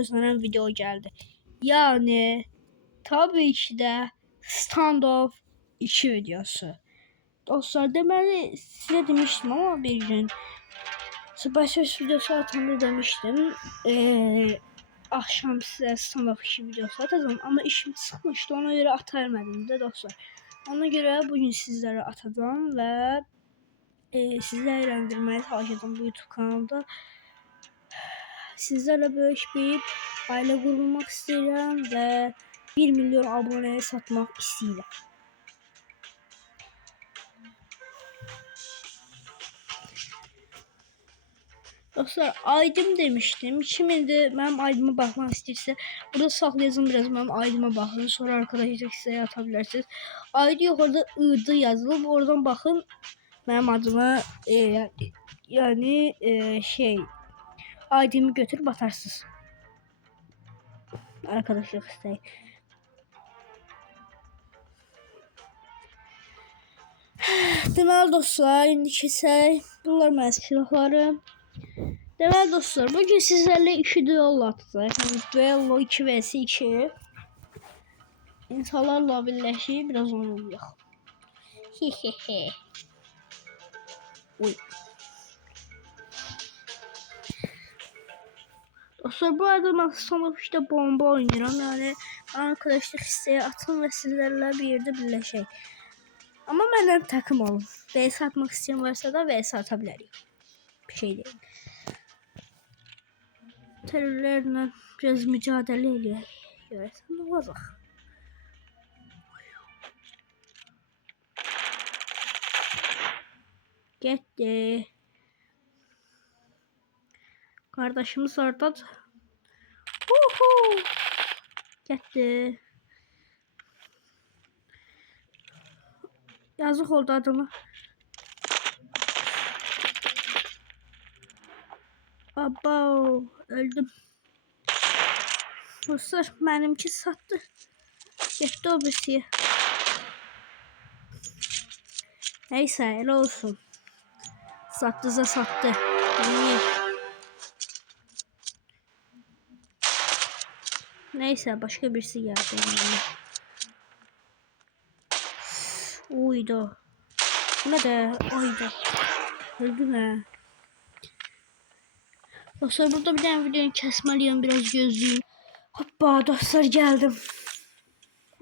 gözlenen video geldi. Yani tabii ki de Standoff 2 videosu. Dostlar deməli size demiştim ama bir gün Sipariş videosu atanda demiştim. Akşam size Standoff 2 videosu atacağım ama işim sıkmıştı, ona göre atarmadım da dostlar. Ona göre bugün sizlere atacağım ve sizleri eğlendirmeye çalışacağım bu YouTube kanalda. Sizlerle böyük bir aile kurmak istedim ve 1 milyon aboneye satmak istedim. Dostlar aydım demiştim. Şimdi benim aydıma bakmak isterse burada saklayacağım, biraz benim aydıma bakın. Sonra arkadaşlar size atabilirsiniz. Aydı yok, orada ı'dı yazılıb. Oradan bakın benim adıma yani aydımı götürüp atarsınız. Arkadaşlar isteyin. Deməli dostlar, indi keçək. Bunlar mənim silahlarım. Deməli dostlar, bugün sizlerle 2 duel atacağıq. Yəni duello 2 vs 2. İnsanlarla birləşib biraz oynayaq. Hehehe. Uy. Dostlar bu arada ben sanırım işte bomba oynuyorum. Yani arkadaşlar hisseye atın ve sizlerle bir yerde birleşək. Ama benden takım olun. VS atmak isteyen varsa da VS atabilirim. Bir şey değil. Terörlerle biraz mücadele ediyor. Görürsen ne olacak? Gitti. Kardeşimiz orada. Uhu. Gitti. Yazık oldu adama. Abo, öldüm. Dostlar benimki sattı. Gitti o birisi. Neyse öyle olsun. Sattıysa sattı. Niye? Neyse başka birisi geldi. Uydu. Ne de oydu. Öldüm ha. Dostlar burada bir tane videoyu kesmeliyim, biraz gözleyeyim. Hoppa dostlar geldim.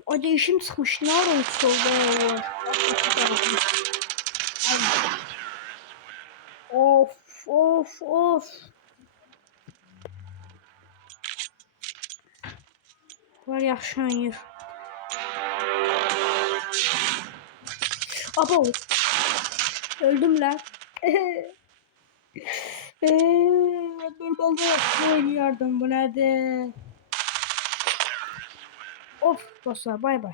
O değişim çıkmış. Ne var solda? Of. Var yaxşı oynayır. Abo. Öldüm lan. Normalde oynuyordum, bu nedir? Of dostlar, bay bay.